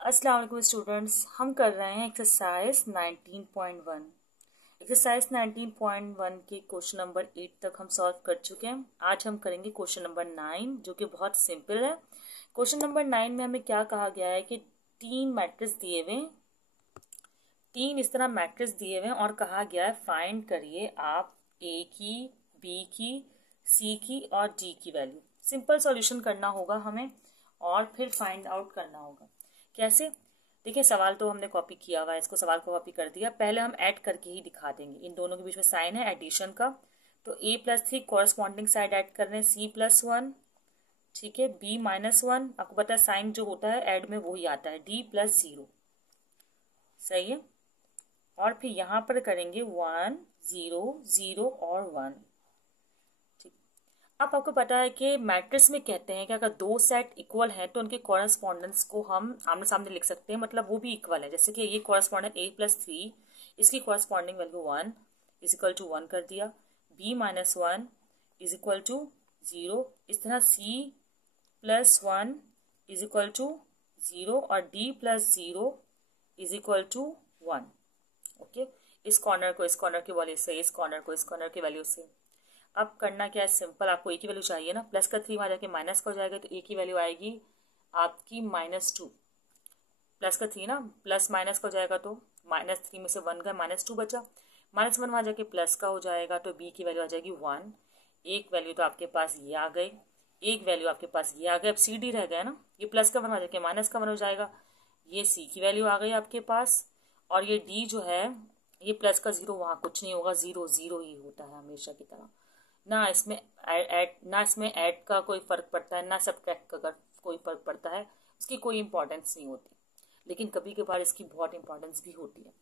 अस्सलाम वालेकुम स्टूडेंट्स, हम कर रहे हैं एक्सरसाइज 19.1। एक्सरसाइज 19.1 के क्वेश्चन नंबर 8 तक हम सॉल्व कर चुके हैं। आज हम करेंगे क्वेश्चन नंबर 9 जो कि बहुत सिंपल है। क्वेश्चन नंबर 9 में हमें क्या कहा गया है कि तीन मैट्रिक्स दिए हुए, तीन इस तरह मैट्रिक्स दिए हुए और कहा गया है फाइंड करिए आप ए की, बी की, सी की और डी की वैल्यू। सिंपल सॉल्यूशन करना होगा हमें और फिर फाइंड आउट करना होगा। कैसे? देखिए, सवाल तो हमने कॉपी किया हुआ है, इसको सवाल को कॉपी कर दिया। पहले हम ऐड करके ही दिखा देंगे। इन दोनों के बीच में साइन है एडिशन का, तो a+3 कॉरस्पॉन्डिंग साइड ऐड कर रहे हैं c+1, ठीक है। b-1, आपको पता है साइन जो होता है ऐड में वही आता है, d+0, सही है। और फिर यहाँ पर करेंगे 1 0 0 और 1, ठीक। अब आपको पता है कि मैट्रिक्स में कहते हैं कि अगर दो सेट इक्वल हैं तो उनके कॉरस्पॉन्डेंस को हम आमने सामने लिख सकते हैं, मतलब वो भी इक्वल है। जैसे कि ये कॉरस्पॉन्डेंट a+3, इसकी कॉरस्पॉन्डिंग वैल्यू 1 = 1 कर दिया, b-1 = 0, इस तरह c+1 = 0 और d+0 = 1। ओके, इस कॉर्नर को इस कॉर्नर की वैल्यू से, इस कॉर्नर को इस कॉर्नर की वैल्यू से। अब करना क्या है, सिंपल। आपको ए की वैल्यू चाहिए ना, प्लस का 3 वहाँ जाके माइनस का हो जाएगा, तो ए की वैल्यू आएगी आपकी -2। प्लस का 3 ना, प्लस माइनस का हो जाएगा तो -3 में से 1 गया, -2 बचा। -1 वहाँ जाके प्लस का हो जाएगा, तो बी की वैल्यू आ जाएगी 1। एक वैल्यू तो आपके पास ये आ गई, एक वैल्यू आपके पास ये आ गई। अब सी डी रह गया ना, ये प्लस का 1 वहाँ जाके माइनस का 1 हो जाएगा, ये सी की वैल्यू आ गई आपके पास। और ये डी जो है, ये प्लस का 0 वहाँ कुछ नहीं होगा, 0 0 ही होता है हमेशा की तरह। ना इसमें ऐड का कोई फर्क पड़ता है, ना सब्ट्रैक्ट का कोई फर्क पड़ता है, उसकी कोई इंपॉर्टेंस नहीं होती। लेकिन कभी कभार इसकी बहुत इंपॉर्टेंस भी होती है।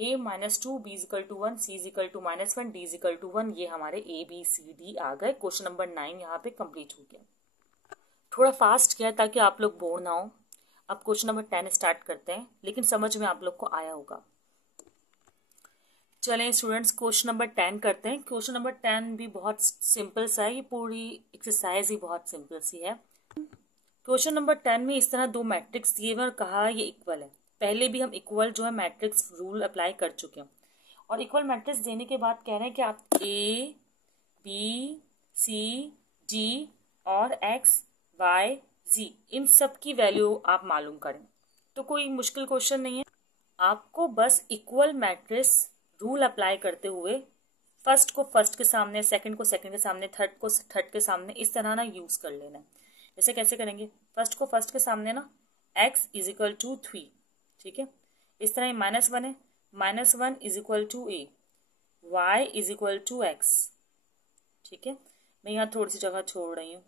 a-2, b=1, c=-1, d=1, ये हमारे ABCD आ गए। क्वेश्चन नंबर 9 यहाँ पे कंप्लीट हो गया। थोड़ा फास्ट किया ताकि आप लोग बोर ना हो। अब क्वेश्चन नंबर 10 स्टार्ट करते हैं, लेकिन समझ में आप लोग को आया होगा। चलें स्टूडेंट्स, क्वेश्चन नंबर 10 करते हैं। क्वेश्चन नंबर 10 भी बहुत सिंपल सा है, ये पूरी एक्सरसाइज ही बहुत सिंपल सी है। क्वेश्चन नंबर 10 में इस तरह दो मैट्रिक्स दिए हुए और कहा ये इक्वल है। पहले भी हम इक्वल जो है मैट्रिक्स रूल अप्लाई कर चुके हैं, और इक्वल मैट्रिक्स देने के बाद कह रहे हैं कि आप ए, बी, सी, डी और एक्स, वाई, जी इन सब की वैल्यू आप मालूम करें। तो कोई मुश्किल क्वेश्चन नहीं है, आपको बस इक्वल मैट्रिक्स रूल अप्लाई करते हुए फर्स्ट को फर्स्ट के सामने, सेकंड को सेकंड के सामने, थर्ड को थर्ड के सामने, इस तरह ना यूज कर लेना है। जैसे कैसे करेंगे, फर्स्ट को फर्स्ट के सामने ना x = 3, ठीक है। इस तरह -1 है, -1 = a, y = x, ठीक है। मैं यहाँ थोड़ी सी जगह छोड़ रही हूँ।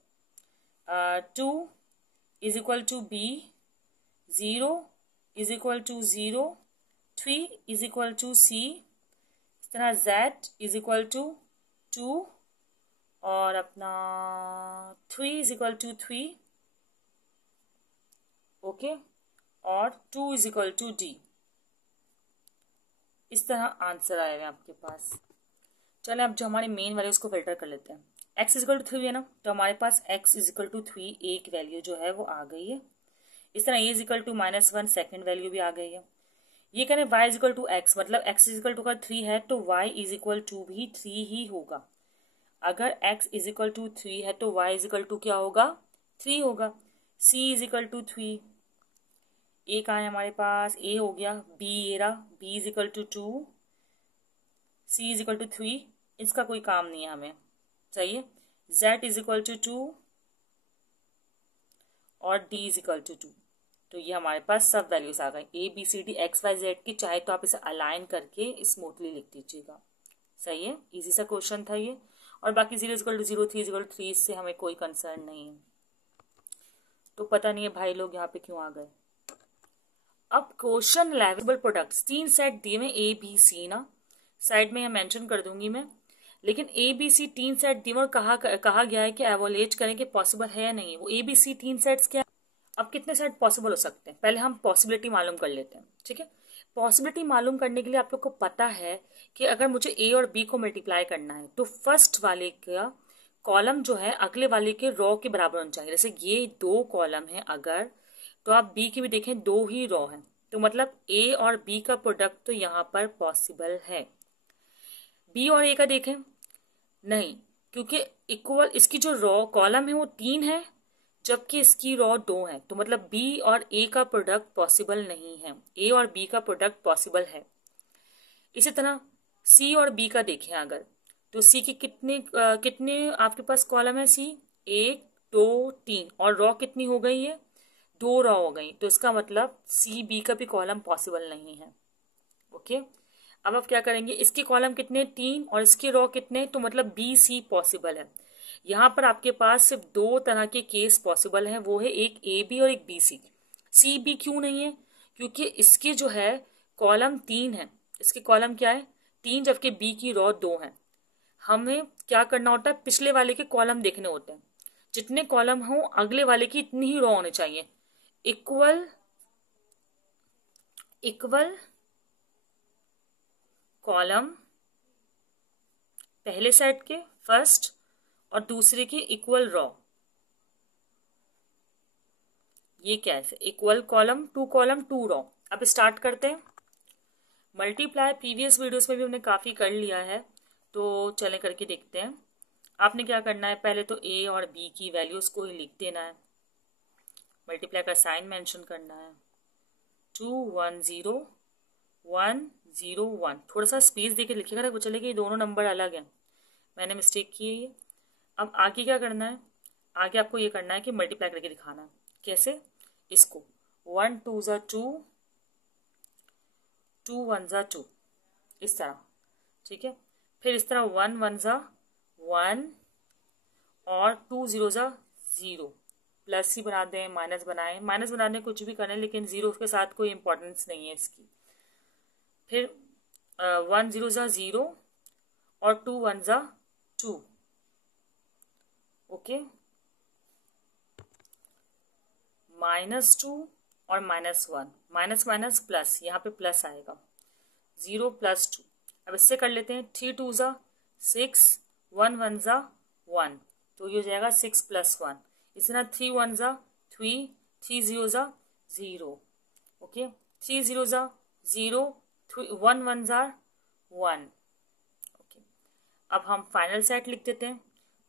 2 = b, 0 = 0, 3 = c, इस तरह z = 2 और अपना 3 = 3, ओके, और 2 = d। इस तरह आंसर आए हुए आपके पास। चले अब जो हमारे मेन वाले उसको फिल्टर कर लेते हैं। x = 3 है ना, तो हमारे पास x = 3 एक वैल्यू जो है वो आ गई है। इस तरह a = -1 सेकेंड वैल्यू भी आ गई है। ये कह रहे हैं y = x, मतलब x = 3 है तो y = भी 3 ही होगा। अगर x = 3 है तो y = क्या होगा, 3 होगा। c = 3, a कहाँ है हमारे पास, a हो गया, b ये रहा, b = 2, c = 3, इसका कोई काम नहीं है हमें, सही है। z = 2 और d = 2, तो ये हमारे पास सब वैल्यूज आ गई। ABCD XYZ की चाहे तो आप इसे अलाइन करके स्मूथली लिख दीजिएगा, सही है। इजी सा क्वेश्चन था ये। और बाकी 0 = 0, 3 = 3, इससे हमें कोई कंसर्न नहीं है। तो पता नहीं है भाई लोग यहाँ पे क्यों आ गए। अब क्वेश्चन लेवल प्रोडक्ट्स, तीन सेट दिए में ABC ना, साइड में यहाँ मेंशन कर दूंगी मैं। लेकिन ABC तीन सेट दिए और कहा गया है कि एवोलेट करें कि पॉसिबल है या नहीं। वो ABC तीन सेट्स क्या, अब कितने सेट पॉसिबल हो सकते हैं, पहले हम पॉसिबिलिटी मालूम कर लेते हैं, ठीक है। पॉसिबिलिटी मालूम करने के लिए आप लोग को पता है कि अगर मुझे A और B को मल्टीप्लाई करना है तो फर्स्ट वाले का कॉलम जो है अगले वाले के रो के बराबर होना चाहिए। जैसे ये दो कॉलम है, अगर तो आप बी की भी देखें, 2 ही रो हैं, तो मतलब ए और बी का प्रोडक्ट तो यहाँ पर पॉसिबल है। बी और ए का देखें, नहीं, क्योंकि इक्वल इसकी जो रो कॉलम है वो 3 है, जबकि इसकी रो 2 है, तो मतलब बी और ए का प्रोडक्ट पॉसिबल नहीं है। ए और बी का प्रोडक्ट पॉसिबल है। इसी तरह सी और बी का देखें अगर, तो सी की कितने आपके पास कॉलम है? सी 1 2 3, और रो कितनी हो गई है? 2 रो हो गई, तो इसका मतलब सी बी का भी कॉलम पॉसिबल नहीं है। ओके, अब आप क्या करेंगे, इसके कॉलम कितने? 3, और इसके रो कितने? तो मतलब बी सी पॉसिबल है। यहाँ पर आपके पास सिर्फ 2 तरह के केस पॉसिबल हैं, वो है एक ए बी और एक बी सी। सी बी क्यों नहीं है? क्योंकि इसके जो है कॉलम 3 है, इसके कॉलम क्या है? 3, जबकि बी की रो 2 है। हमें क्या करना होता है? पिछले वाले के कॉलम देखने होते हैं, जितने कॉलम हो अगले वाले की इतनी ही रो होने चाहिए। इक्वल इक्वल कॉलम पहले सेट के फर्स्ट और दूसरे की इक्वल रो, ये क्या है? इक्वल कॉलम टू रो। अब स्टार्ट करते हैं मल्टीप्लाई। प्रीवियस वीडियोस में भी हमने काफ़ी कर लिया है, तो चले करके देखते हैं। आपने क्या करना है, पहले तो ए और बी की वैल्यूज को ही लिख देना है, मल्टीप्लाई का साइन मेंशन करना है। 2 1 0 1 0 1, थोड़ा सा स्पेस देके लिखिएगा ना, वो चलेगा ये दोनों नंबर अलग हैं, मैंने मिस्टेक की है ये। अब आगे क्या करना है? आगे आपको ये करना है कि मल्टीप्लाई करके दिखाना है। कैसे? इसको 1 2 ज़ा 2, 2 1 ज़ा 2, इस तरह, ठीक है। फिर इस तरह 1 1 ज़ा 1 और 2 0 ज़ा 0, प्लस ही बना दें, माइनस बनाएं, माइनस बनाने कुछ भी करें, लेकिन जीरो के साथ कोई इंपॉर्टेंस नहीं है इसकी। फिर 1 0 ज़ा 0 और 2 1 ज़ा 2, ओके। -2 और -1, माइनस माइनस प्लस, यहाँ पे प्लस आएगा, 0 + 2। अब इससे कर लेते हैं 3 2 ज़ा 6, 1 1 ज़ा 1, तो ये हो जाएगा 6 + 1। इसी तरह 3 1 ज़ा 3, 3 0 ज़ा 0, ओके। 3 0 ज़ा 0, 1 1 ज़ा 1, ओके। अब हम फाइनल सेट लिख देते हैं।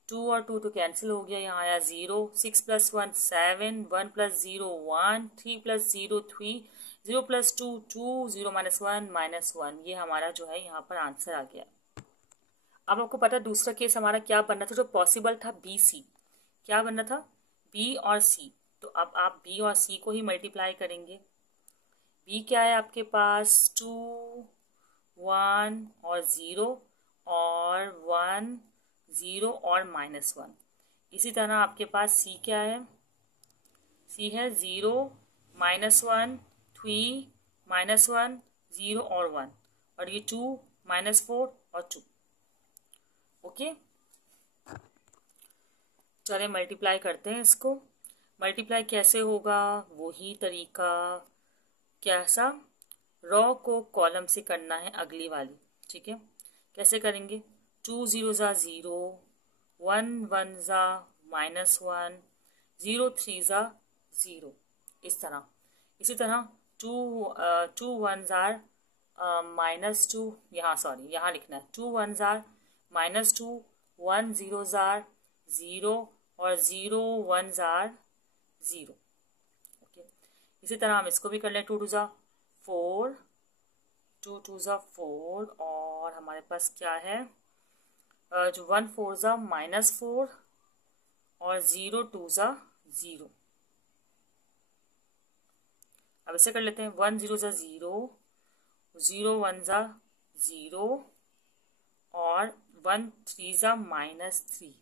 2 और 2 तो कैंसिल हो गया, यहाँ आया 0, 6 + 1 7, 1 + 0 1, 3 + 0 3, 0 + 2 2, 0 - 1 -1, ये हमारा जो है यहाँ पर आंसर आ गया। अब आपको पता है दूसरा केस हमारा क्या बनना था, जो पॉसिबल था बी सी। क्या बनना था? बी और सी। तो अब आप बी और सी को ही मल्टीप्लाई करेंगे। बी क्या है आपके पास? 2 1 और 0 और 1 0 और -1। इसी तरह आपके पास सी क्या है? सी है 0 -1 3 -1 0 और 1, और ये 2 -4 और 2, ओके। चलिए मल्टीप्लाई करते हैं इसको। मल्टीप्लाई कैसे होगा? वही तरीका, कैसा? रो को कॉलम से करना है अगली वाली, ठीक है। कैसे करेंगे? 2 0 ज़ा 0, 1 1 ज़ा -1, 0 3 ज़ा 0, इस तरह। इसी तरह 2 1 ज़ार -2, यहाँ सॉरी यहाँ लिखना है 2 1 ज़ार -2, 1 0 ज़ार 0 और 0 1 ज़ार 0, ओके। इसी तरह हम इसको भी कर लें। 2 2 ज़ा 4, 2 2 ज़ा 4, और हमारे पास क्या है? जो 1 4 ज़ा -4 और 0 2 ज़ा 0। अब इसे कर लेते हैं। 1 0 ज़ा 0, 0 1 ज़ा 0 और 1 3 ज़ा -3।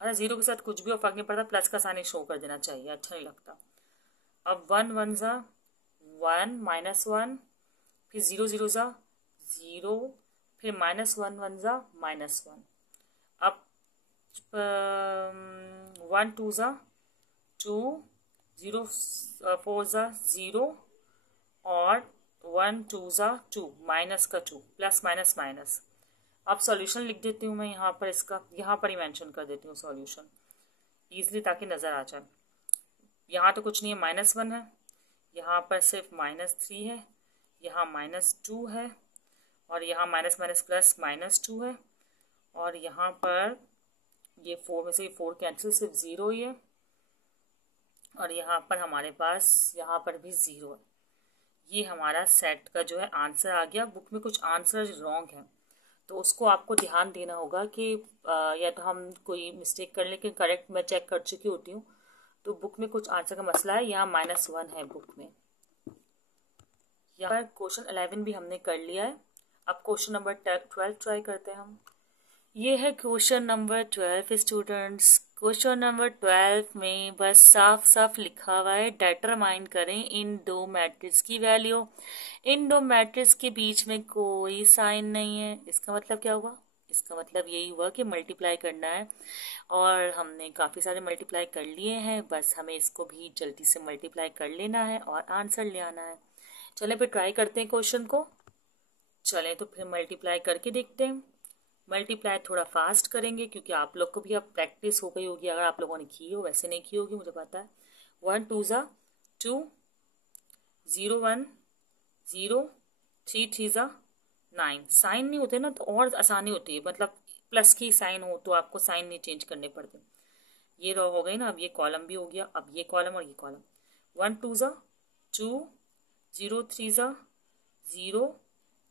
अच्छा, 0 के साथ कुछ भी और फर्क नहीं पड़ता, प्लस का साइन शो कर देना चाहिए, अच्छा नहीं लगता। अब 1 1 ज़ा 1 -1, फिर 0 0 ज़ा 0, फिर -1 1 ज़ा -1। अब 1 2 ज़ा 2, 0 4 ज़ा 0 और 1 2 ज़ा 2, माइनस का 2, प्लस माइनस माइनस। अब सॉल्यूशन लिख देती हूँ मैं यहाँ पर, इसका यहाँ पर ही मेंशन कर देती हूँ सॉल्यूशन ईजिली, ताकि नज़र आ जाए। यहाँ तो कुछ नहीं है, -1 है, यहाँ पर सिर्फ -3 है, यहाँ -2 है, और यहाँ माइनस माइनस प्लस -2 है, और यहाँ पर ये 4 में से 4 कैंसिल, सिर्फ 0 ही है, और यहाँ पर हमारे पास यहाँ पर भी 0 है। ये हमारा सेट का जो है आंसर आ गया। बुक में कुछ आंसर रॉन्ग है तो उसको आपको ध्यान देना होगा कि या तो हम कोई मिस्टेक कर लें, लेकिन करेक्ट मैं चेक कर चुकी होती हूँ। तो बुक में कुछ आंसर का मसला है, यहाँ -1 है बुक में। यहाँ पर क्वेश्चन 11 भी हमने कर लिया है। अब क्वेश्चन नंबर 12 ट्राई करते हैं हम। ये है question number 12 students. Question number 12 में बस साफ साफ लिखा हुआ है डिटरमाइन करें इन दो मैट्रिक्स की वैल्यू। इन दो मैट्रिक्स के बीच में कोई साइन नहीं है। इसका मतलब क्या हुआ? इसका मतलब यही हुआ कि मल्टीप्लाई करना है, और हमने काफ़ी सारे मल्टीप्लाई कर लिए हैं। बस हमें इसको भी जल्दी से मल्टीप्लाई कर लेना है और आंसर ले आना है। चलें फिर ट्राई करते हैं क्वेश्चन को। चलें तो फिर मल्टीप्लाई करके देखते हैं। मल्टीप्लाई थोड़ा फास्ट करेंगे क्योंकि आप लोग को भी अब प्रैक्टिस हो गई होगी, अगर आप लोगों ने की हो, वैसे नहीं की होगी मुझे पता है। 1 2 ज़ा 2, 0 1 0, 3 3 ज़ा 9। साइन नहीं होते ना तो और आसानी होती है, मतलब प्लस की साइन हो तो आपको साइन नहीं चेंज करने पड़ते। ये रो हो गई ना, अब ये कॉलम भी हो गया, अब ये कॉलम और ये कॉलम। 1 2 ज़ा 2, 0 3 ज़ा 0,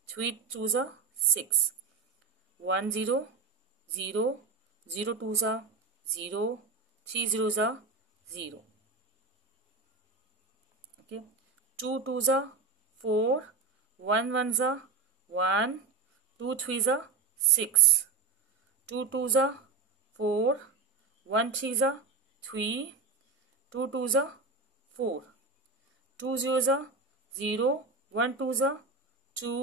3 2 ज़ा 6, 1 0 0, 0 2 ज़ा 0, 3 0 ज़ा 0, ओके। 2 2 ज़ा 4, 1 1 ज़ा 1, 2 3 ज़ा 6, 2 2 ज़ा 4, 1 3 ज़ा 3, 2 2 ज़ा 4, 2 0 ज़ा 0, 1 2 ज़ा 2,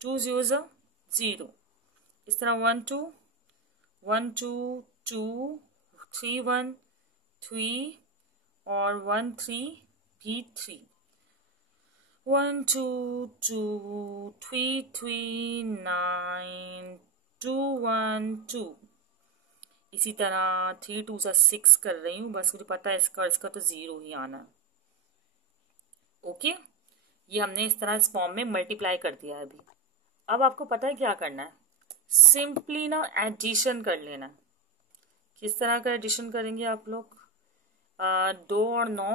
2 0 ज़ा 0। इस तरह 1 2 1 2 2, 3 1 3, और 1 3 भी 3, 1 2 2 3 3 9 2 1 2। इसी तरह 3 2 सा 6 कर रही हूँ, बस मुझे पता है इसका तो 0 ही आना है। ओके, ये हमने इस तरह इस फॉर्म में मल्टीप्लाई कर दिया है अभी। अब आपको पता है क्या करना है, सिंपली ना एडिशन कर लेना। किस तरह का एडिशन करेंगे आप लोग? 2 और 9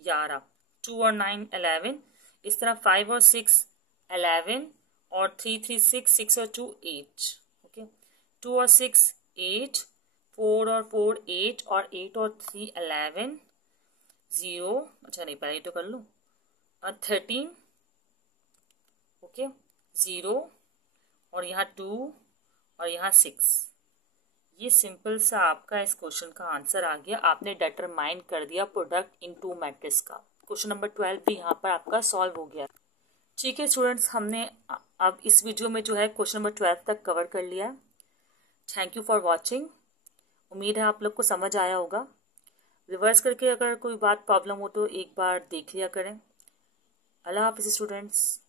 11, 2 और 9 11, इस तरह 5 और 6 11, और 3 3 6, 6 और 2 8, ओके। 2 और 6 8, 4 और 4 8, और 8 और 3 11, 0, अच्छा नहीं पहले तो कर लो, 13, ओके, 0, और यहाँ 2, और यहाँ 6। ये सिंपल सा आपका इस क्वेश्चन का आंसर आ गया। आपने डिटरमाइन कर दिया प्रोडक्ट इन टू मैट्रिक्स का। क्वेश्चन नंबर 12 भी यहाँ पर आपका सॉल्व हो गया। ठीक है स्टूडेंट्स, हमने अब इस वीडियो में जो है क्वेश्चन नंबर 12 तक कवर कर लिया है। Thank you for watching. उम्मीद है आप लोग को समझ आया होगा। रिवर्स करके अगर कोई बात प्रॉब्लम हो तो एक बार देख लिया करें। अल्लाह हाफिज़ स्टूडेंट्स।